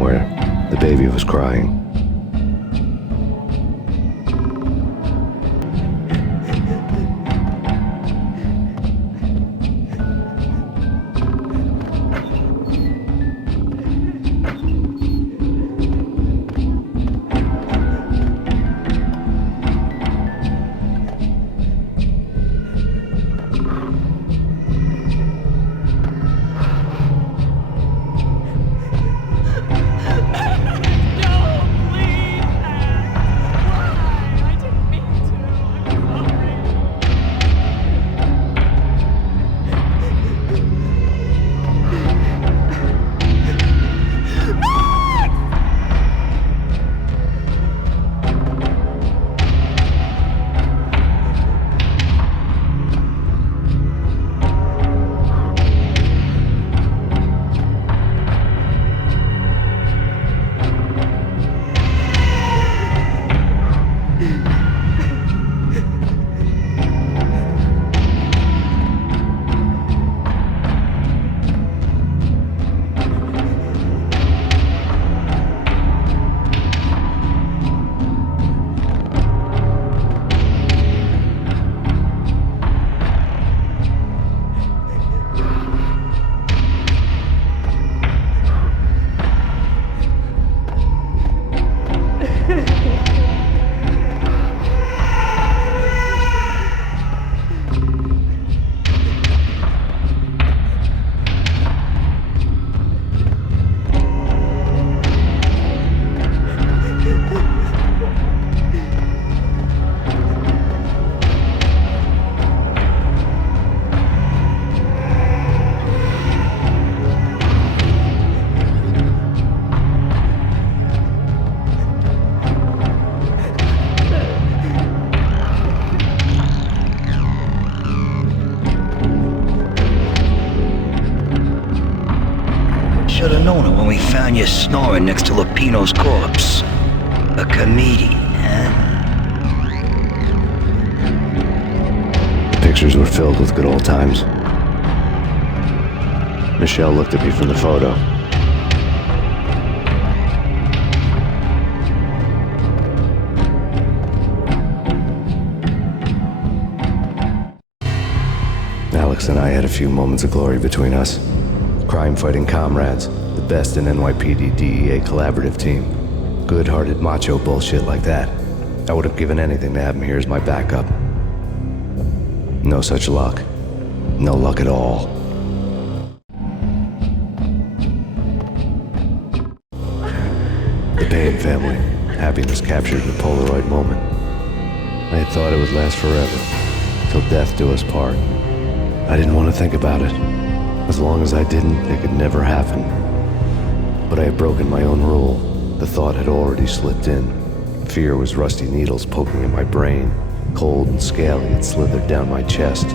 where the baby was crying. Should've known it when we found you snoring next to Lupino's corpse. A comedian, huh? The pictures were filled with good old times. Michelle looked at me from the photo. Alex and I had a few moments of glory between us. Crime-fighting comrades, the best in NYPD DEA collaborative team. Good-hearted macho bullshit like that. I would have given anything to have him here as my backup. No such luck. No luck at all. The Payne family. Happiness captured in a Polaroid moment. I had thought it would last forever, till death do us part. I didn't want to think about it. As long as I didn't, it could never happen. But I had broken my own rule. The thought had already slipped in. Fear was rusty needles poking in my brain. Cold and scaly, it slithered down my chest.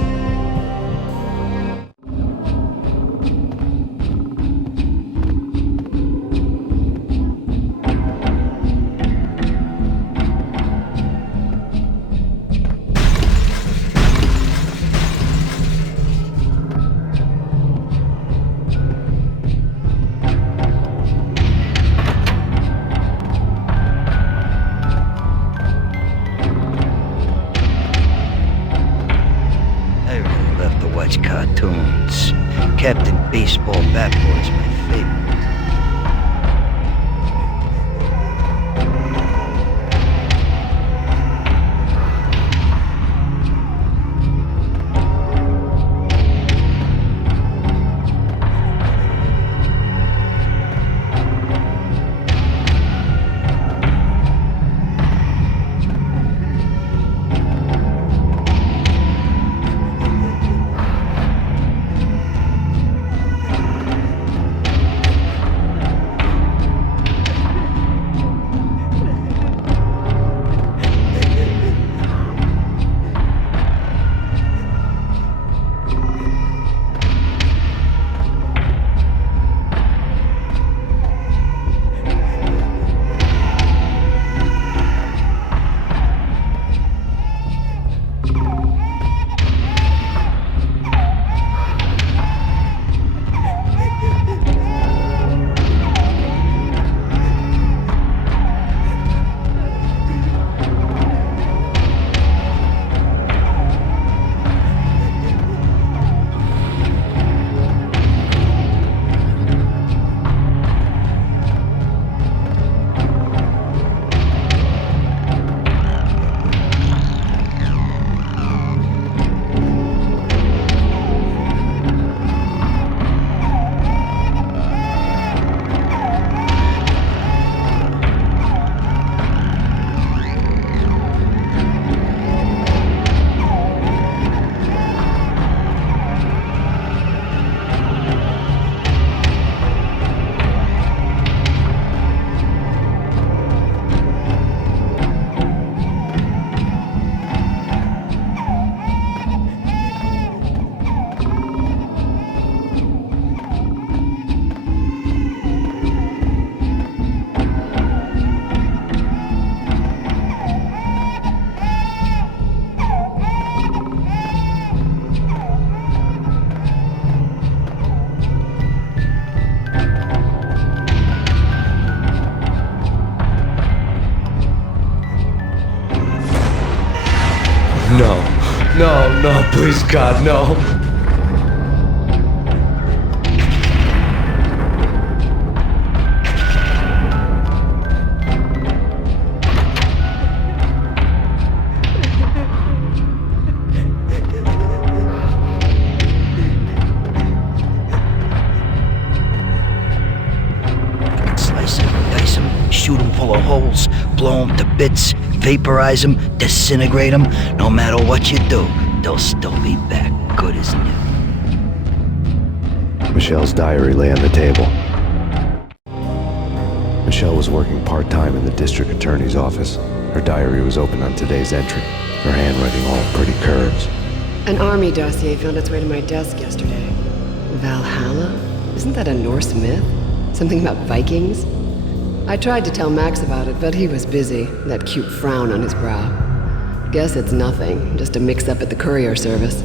Cartoons. Captain Baseball Bat Boy's my favorite. No. No, no, please, God, no. Slice him, dice him, shoot him full of holes, blow him to bits, vaporize him, disintegrate him. No matter what you do, they'll still be back good as new. Michelle's diary lay on the table. Michelle was working part-time in the district attorney's office. Her diary was open on today's entry, her handwriting all pretty curves. An army dossier found its way to my desk yesterday. Valhalla? Isn't that a Norse myth? Something about Vikings? I tried to tell Max about it, but he was busy, that cute frown on his brow. Guess it's nothing, just a mix-up at the courier service.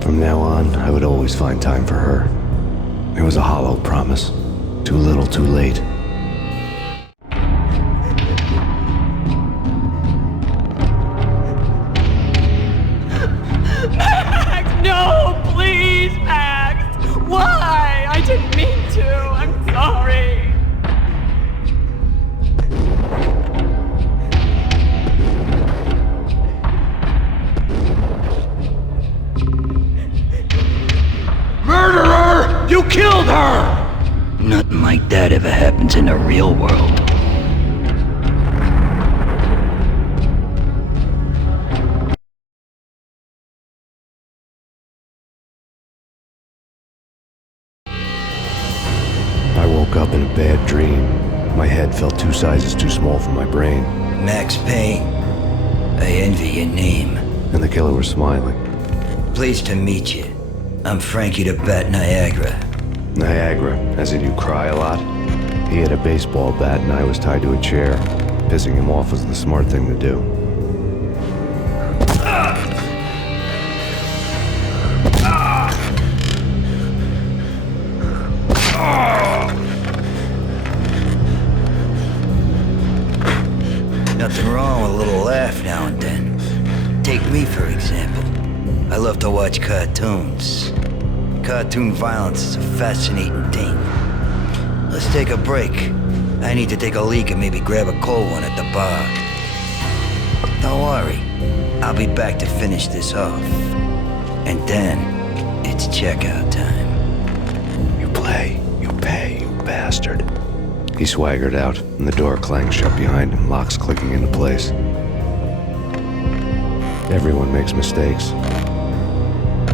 From now on, I would always find time for her. It was a hollow promise. Too little, too late. Max, no, please, Max. Why? I didn't mean to. I'm sorry. Murderer! You killed her! Nothing like that ever happens in the real world. I woke up in a bad dream. My head felt 2 sizes too small for my brain, Max Payne. I envy your name. and the killer was smiling. Pleased to meet you. I'm Frankie the Bat Niagara. Niagara, as in you cry a lot? He had a baseball bat and I was tied to a chair. Pissing him off was the smart thing to do. Nothing wrong with a little laugh now and then. Take me, for example. I love to watch cartoons. Cartoon violence is a fascinating thing. Let's take a break. I need to take a leak and maybe grab a cold one at the bar. Don't worry. I'll be back to finish this off. And then, it's checkout time. You play, you pay, you bastard. He swaggered out, and the door clanged shut behind him, locks clicking into place. Everyone makes mistakes.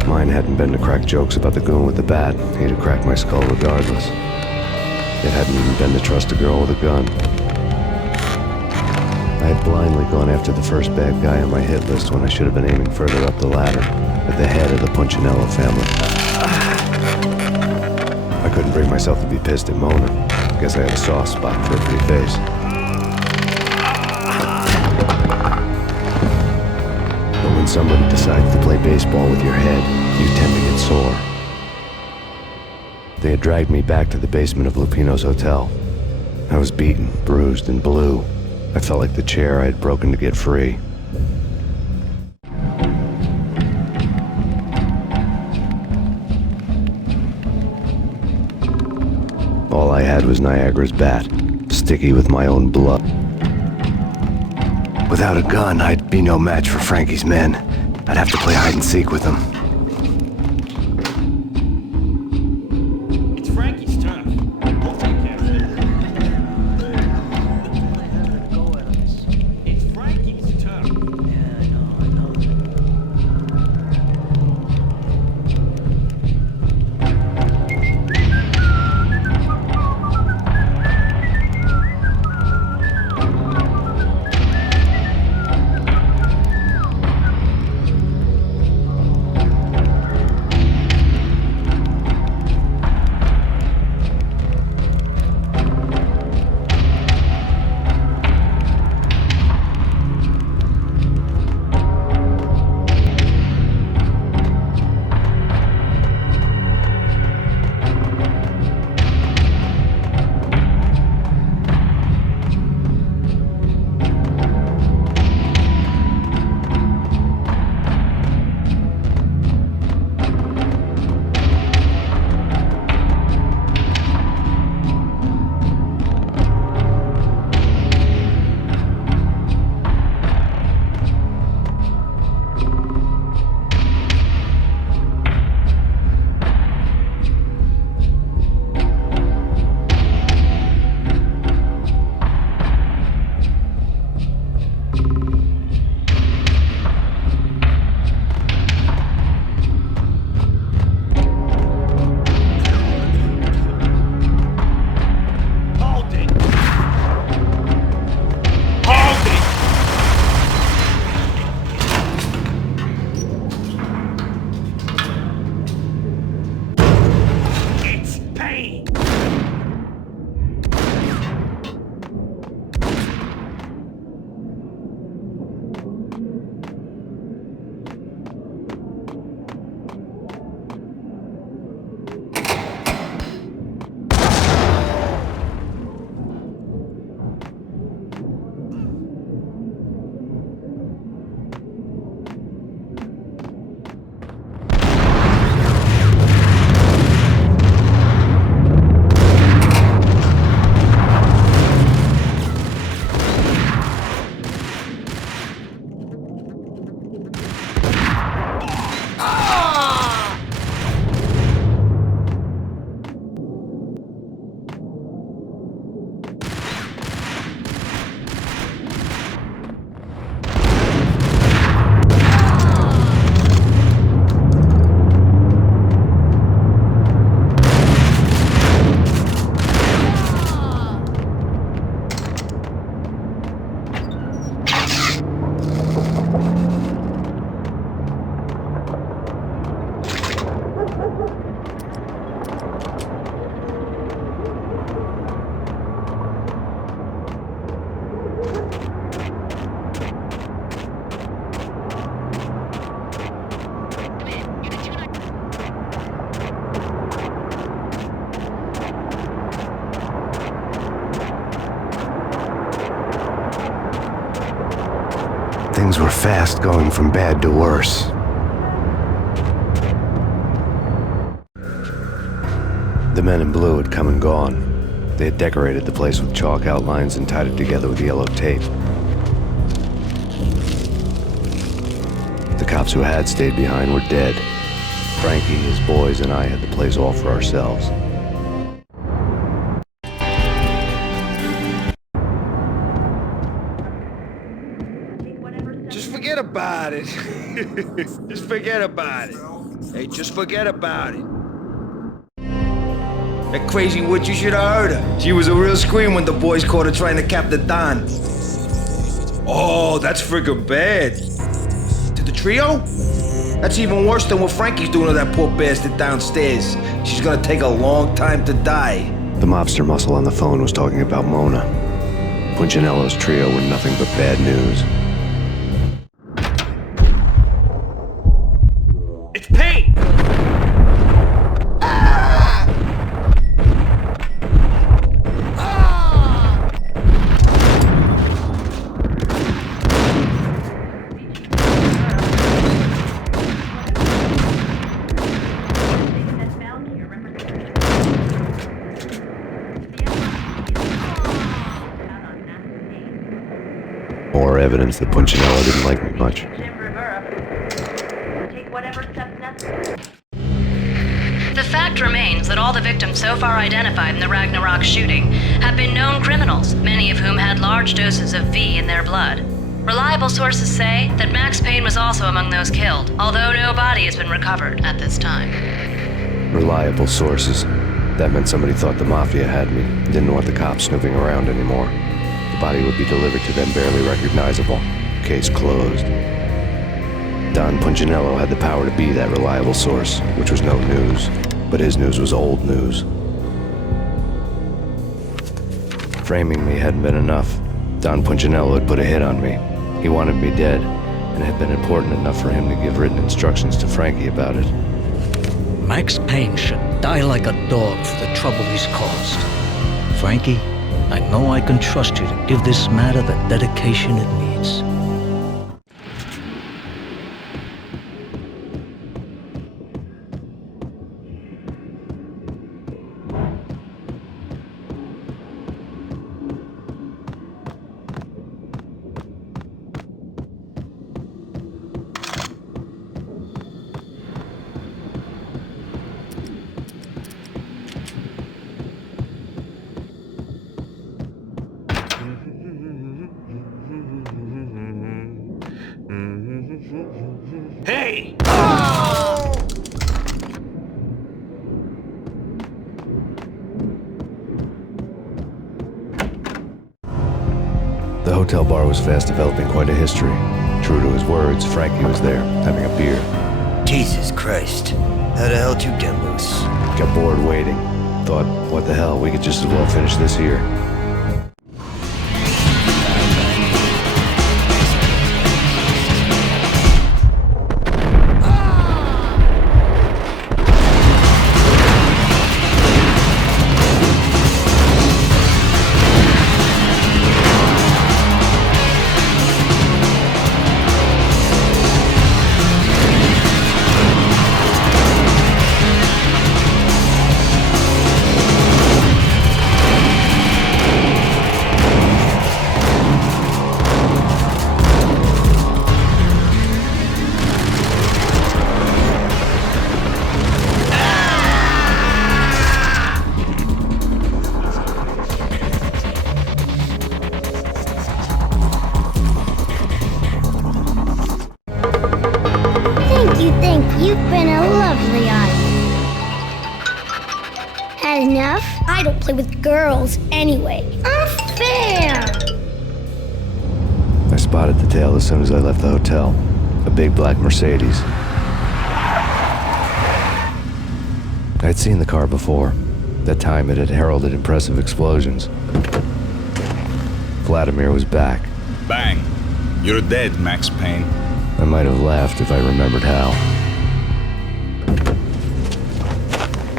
Mine hadn't been to crack jokes about the goon with the bat. He'd have cracked my skull regardless. It hadn't even been to trust a girl with a gun. I had blindly gone after the first bad guy on my hit list when I should have been aiming further up the ladder, at the head of the Punchinello family. I couldn't bring myself to be pissed at Mona. Guess I had a soft spot for her pretty face. But when somebody decides to play baseball with your head, you tend to get sore. They had dragged me back to the basement of Lupino's hotel. I was beaten, bruised, and blue. I felt like the chair I had broken to get free. All I had was Niagara's bat, sticky with my own blood. Without a gun, I'd be no match for Frankie's men. I'd have to play hide and seek with them. It's Frankie's turn. We'll take care of it. It's Frankie's turn. Yeah, I know. Things were fast going from bad to worse. The men in blue had come and gone. They had decorated the place with chalk outlines and tied it together with yellow tape. The cops who had stayed behind were dead. Frankie, his boys, and I had the place all for ourselves. Just forget about it. Just forget about it. Hey, just forget about it. That crazy witch, you should have heard her. She was a real scream when the boys caught her trying to cap the Don. Oh, that's friggin' bad. To the trio? That's even worse than what Frankie's doing to that poor bastard downstairs. She's gonna take a long time to die. The mobster muscle on the phone was talking about Mona. Punchinello's trio were nothing but bad news. It's Payne! More evidence that Punchinello didn't like me much. The fact remains that all the victims so far identified in the Ragnarok shooting have been known criminals, many of whom had large doses of V in their blood. Reliable sources say that Max Payne was also among those killed, although no body has been recovered at this time. Reliable sources. That meant somebody thought the Mafia had me, didn't want the cops snooping around anymore. The body would be delivered to them barely recognizable. Case closed. Don Punchinello had the power to be that reliable source, which was no news. But his news was old news. Framing me hadn't been enough. Don Punchinello had put a hit on me. He wanted me dead, and it had been important enough for him to give written instructions to Frankie about it. Max Payne should die like a dog for the trouble he's caused. Frankie, I know I can trust you to give this matter the dedication it needs. Hey! The hotel bar was fast developing quite a history. True to his words, Frankie was there, having a beer. Jesus Christ. How the hell did you get loose? Got bored waiting. Thought, what the hell, we could just as well finish this here. You've been a lovely audience. Had enough? I don't play with girls anyway. Unfair! I spotted the tail as soon as I left the hotel. A big black Mercedes. I'd seen the car before. That time it had heralded impressive explosions. Vladimir was back. Bang! You're dead, Max Payne. I might have laughed if I remembered how.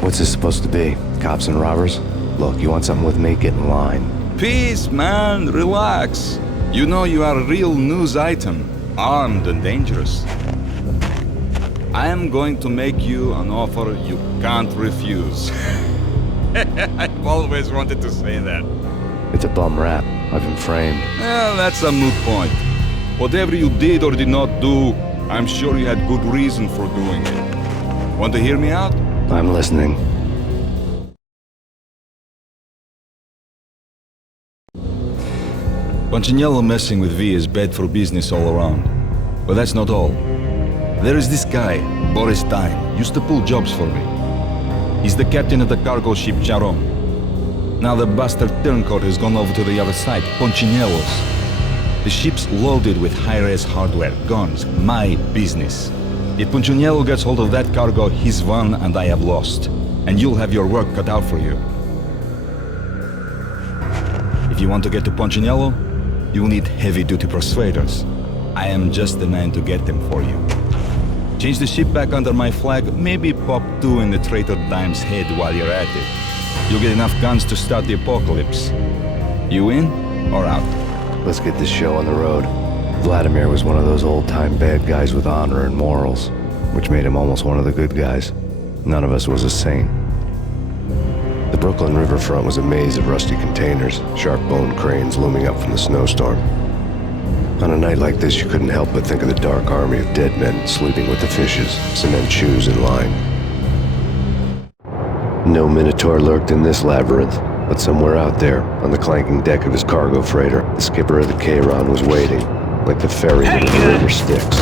What's this supposed to be? Cops and robbers? Look, you want something with me? Get in line. Peace, man. Relax. You know you are a real news item. armed and dangerous. I am going to make you an offer you can't refuse. I've always wanted to say that. It's a bum rap. I've been framed. Well, that's a moot point. Whatever you did or did not do, I'm sure you had good reason for doing it. Want to hear me out? I'm listening. Punchinello messing with V is bad for business all around. But that's not all. There is this guy, Boris Time, used to pull jobs for me. He's the captain of the cargo ship Charon. Now the bastard turncoat has gone over to the other side, Punchinello's. The ship's loaded with high-res hardware, guns, my business. If Punchinello gets hold of that cargo, he's won and I have lost. And you'll have your work cut out for you. If you want to get to Punchinello, you'll need heavy-duty persuaders. I am just the man to get them for you. Change the ship back under my flag, maybe pop 2 in the traitor Dime's head while you're at it. You'll get enough guns to start the apocalypse. You in or out? Let's get this show on the road. Vladimir was one of those old-time bad guys with honor and morals, which made him almost one of the good guys. None of us was a saint. The Brooklyn riverfront was a maze of rusty containers, sharp-boned cranes looming up from the snowstorm. On a night like this, you couldn't help but think of the dark army of dead men sleeping with the fishes, cement shoes in line. No Minotaur lurked in this labyrinth, but somewhere out there, on the clanking deck of his cargo freighter, the skipper of the Chiron was waiting, like the ferryman of the river Styx.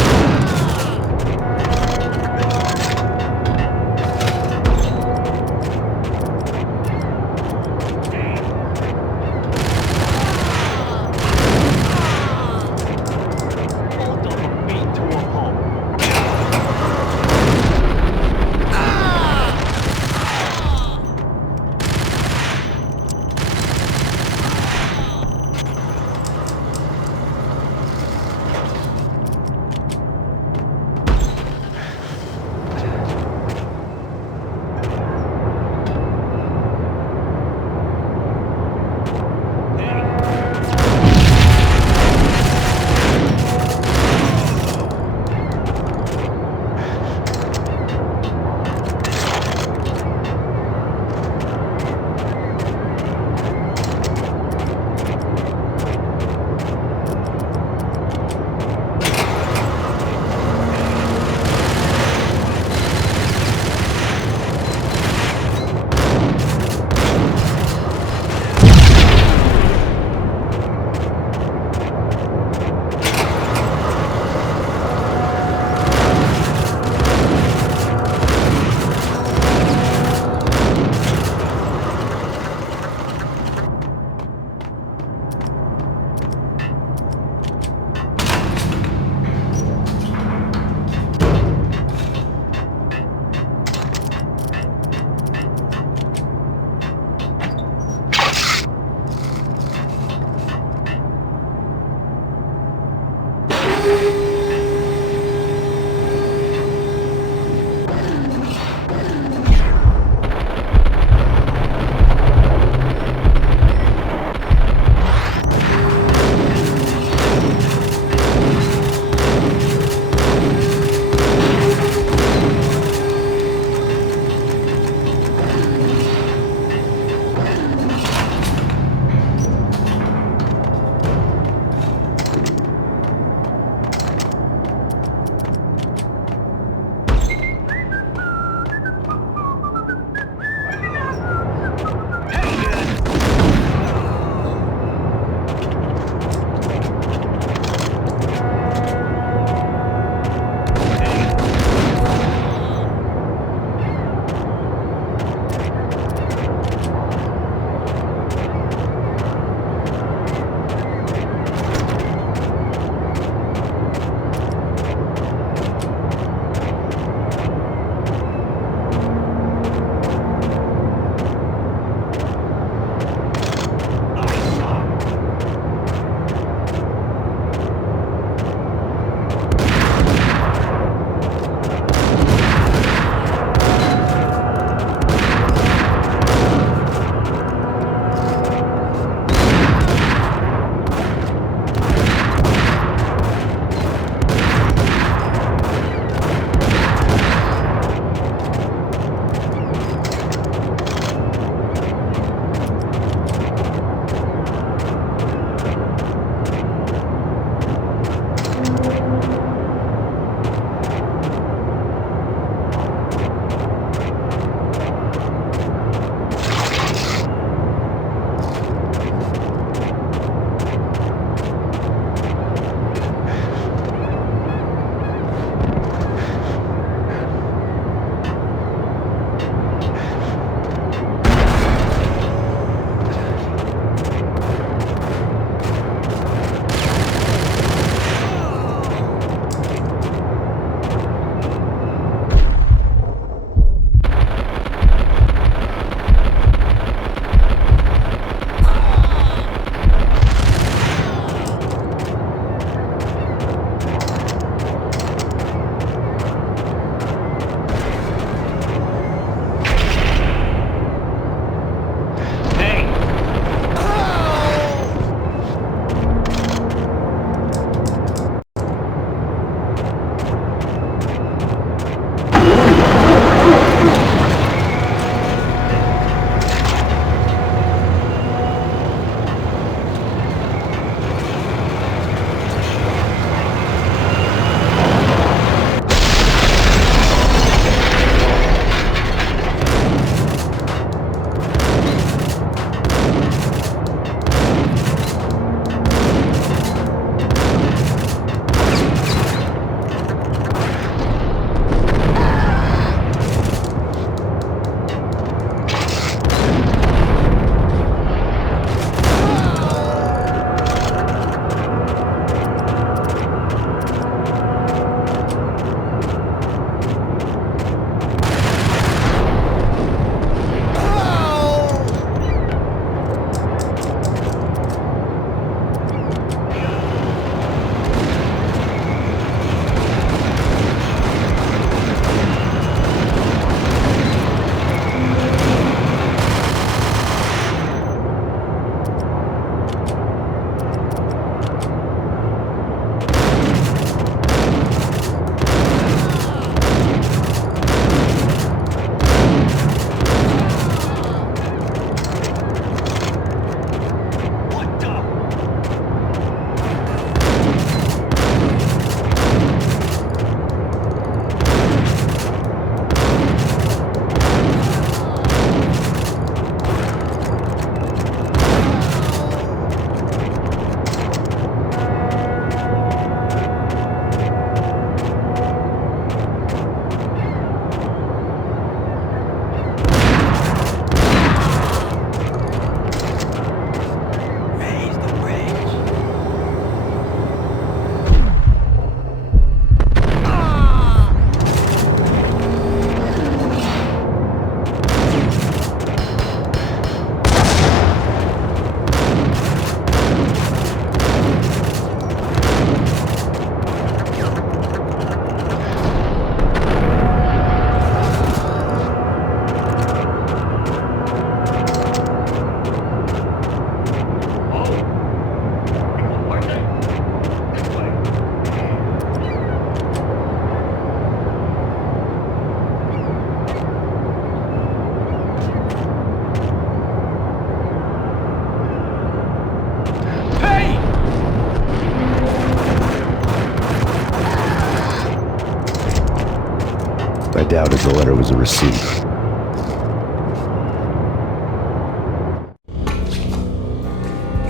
doubted the letter was a receipt.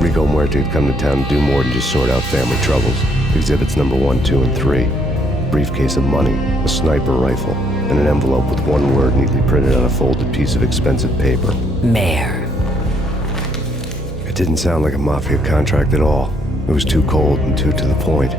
Rico Muerte had come to town to do more than just sort out family troubles. Exhibits number 1, 2, and 3. A briefcase of money, a sniper rifle, and an envelope with one word neatly printed on a folded piece of expensive paper. Mayor. It didn't sound like a mafia contract at all. It was too cold and too to the point.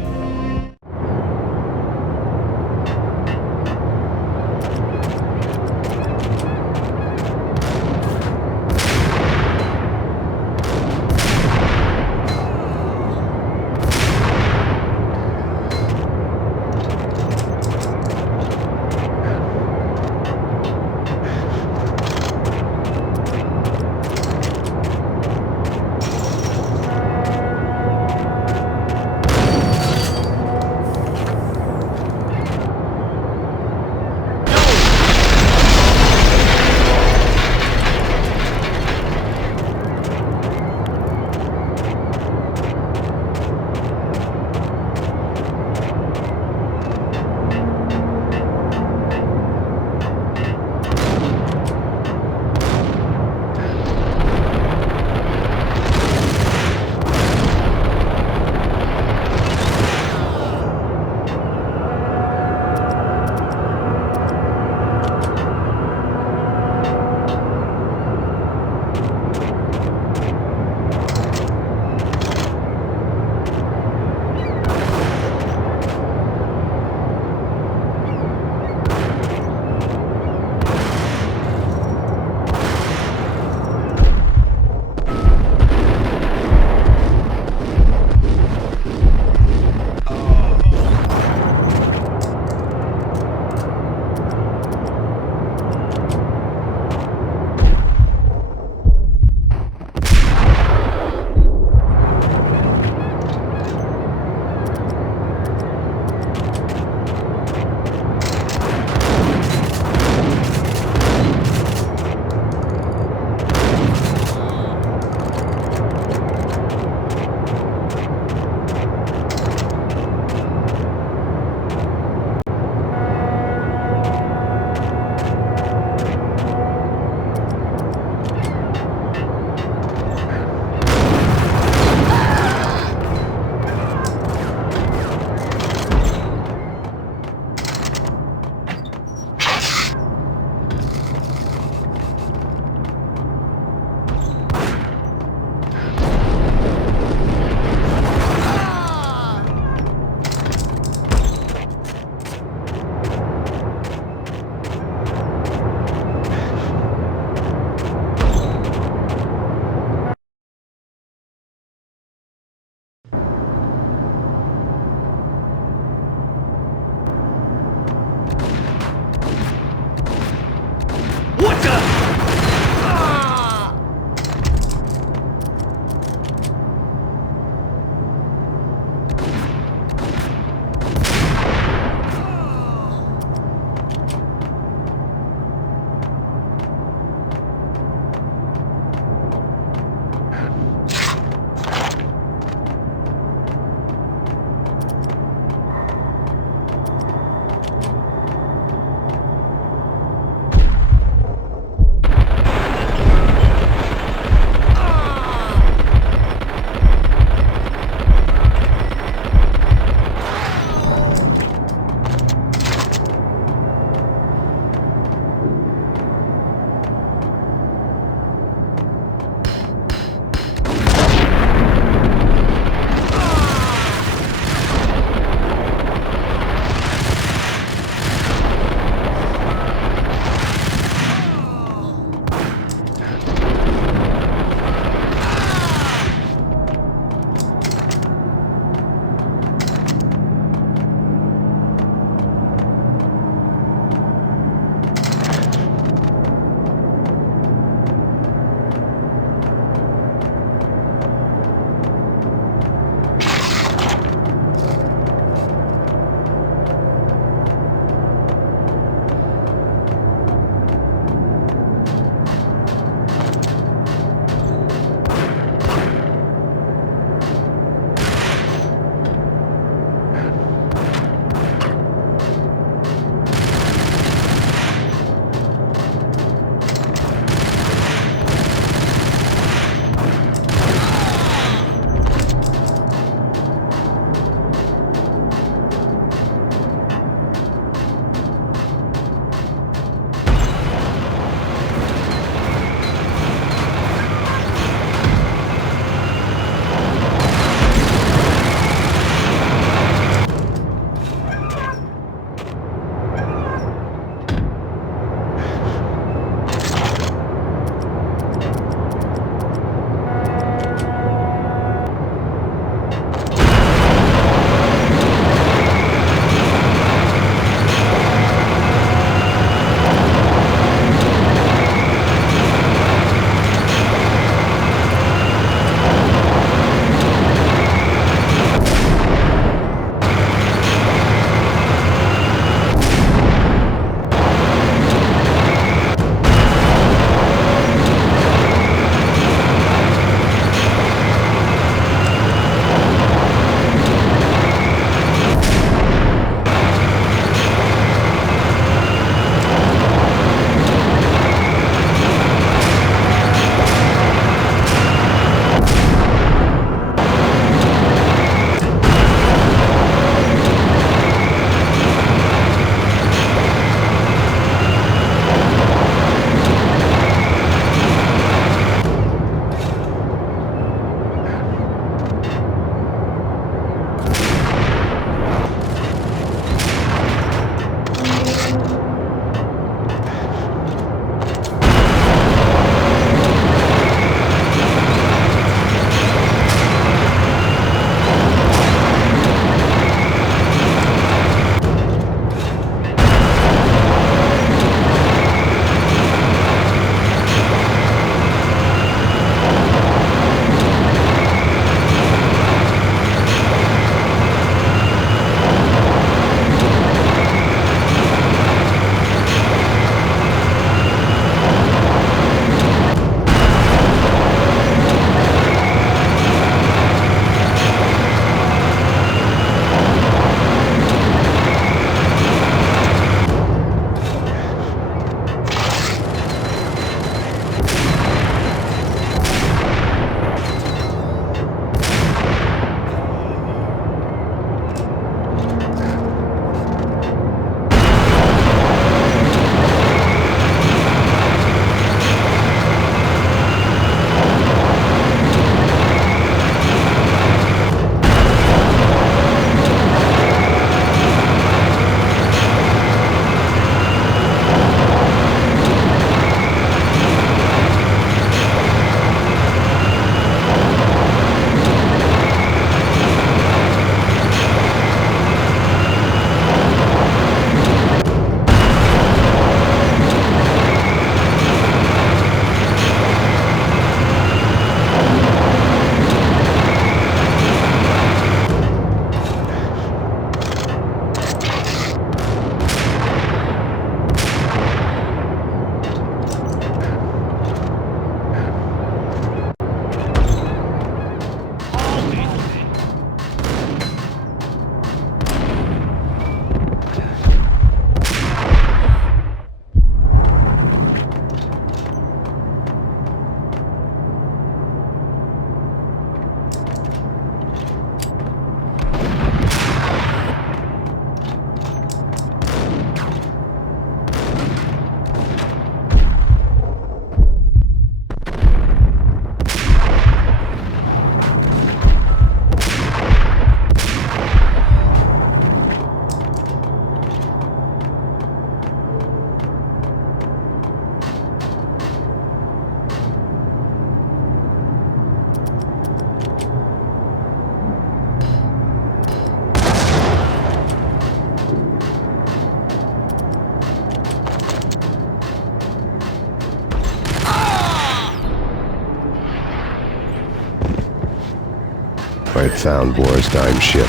had found Boris Dime's ship.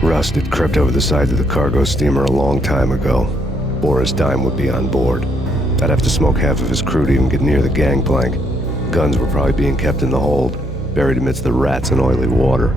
Rust had crept over the side of the cargo steamer a long time ago. Boris Dime would be on board. I'd have to smoke half of his crew to even get near the gangplank. Guns were probably being kept in the hold, buried amidst the rats and oily water.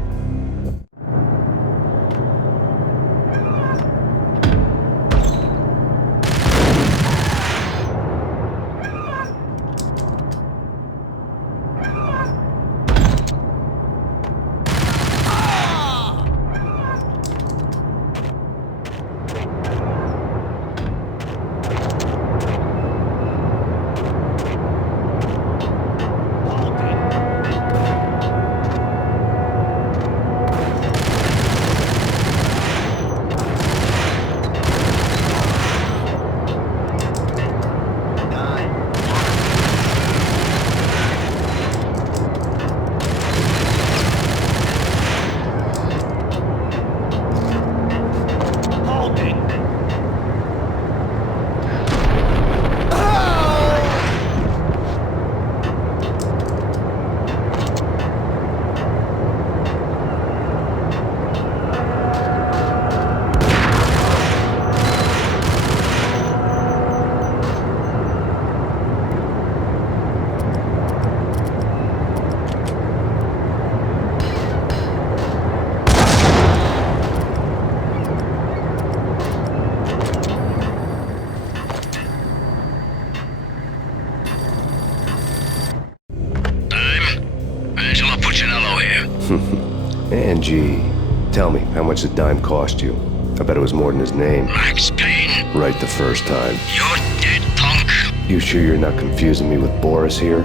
Angie, tell me, how much did Dime cost you? I bet it was more than his name. Max Payne, Right the first time. you're dead, punk. You sure you're not confusing me with Boris here?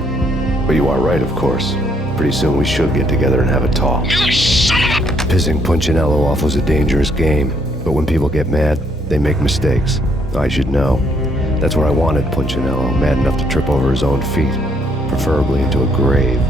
But you are right, of course. Pretty soon we should get together and have a talk. You son of a... Pissing Punchinello off was a dangerous game, but when people get mad, they make mistakes. I should know. That's where I wanted Punchinello, mad enough to trip over his own feet, preferably into a grave.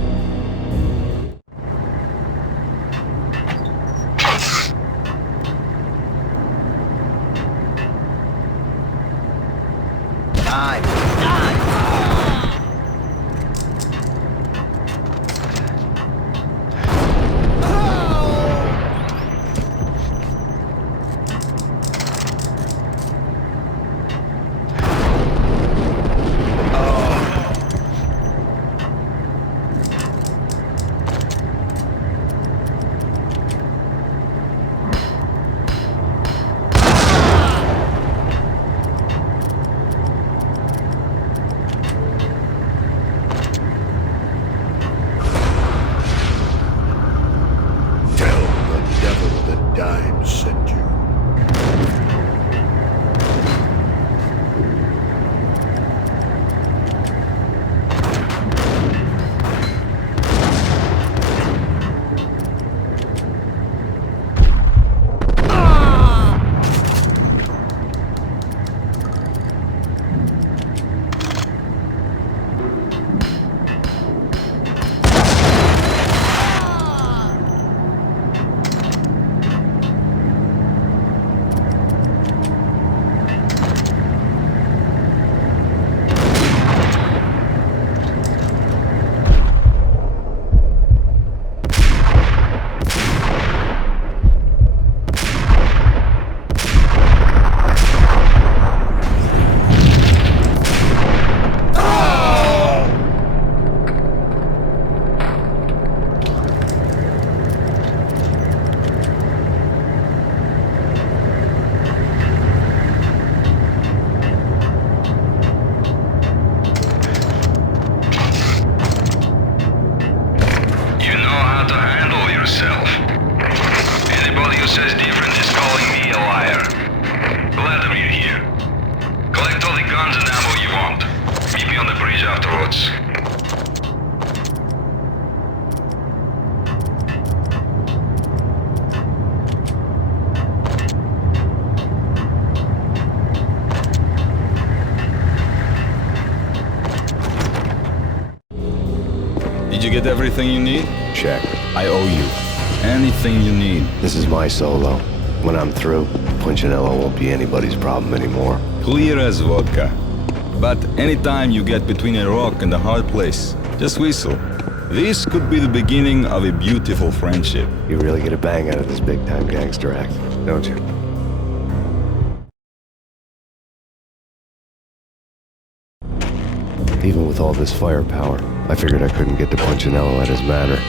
me on the bridge afterwards. Did you get everything you need? Check. I owe you. Anything you need. This is my solo. When I'm through, Punchinello won't be anybody's problem anymore. Clear as vodka. But anytime you get between a rock and a hard place, just whistle. This could be the beginning of a beautiful friendship. You really get a bang out of this big-time gangster act, don't you? Even with all this firepower, I figured I couldn't get to Punchinello at his manor.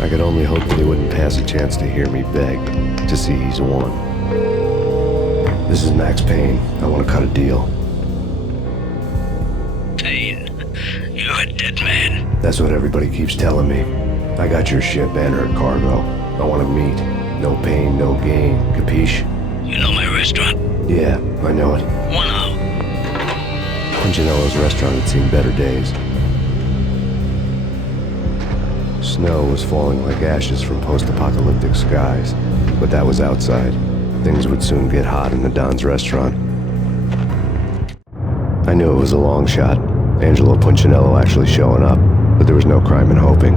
I could only hope that he wouldn't pass a chance to hear me beg, to see he's won. This is Max Payne. I want to cut a deal. Payne, you're a dead man. That's what everybody keeps telling me. I got your ship and her cargo. I want to meet. No pain, no gain. Capiche? You know my restaurant? Yeah, I know it. 1 hour. Punchinello's restaurant had seen better days. Snow was falling like ashes from post-apocalyptic skies, but that was outside. Things would soon get hot in the Don's restaurant. I knew it was a long shot, Angelo Punchinello actually showing up, but there was no crime in hoping.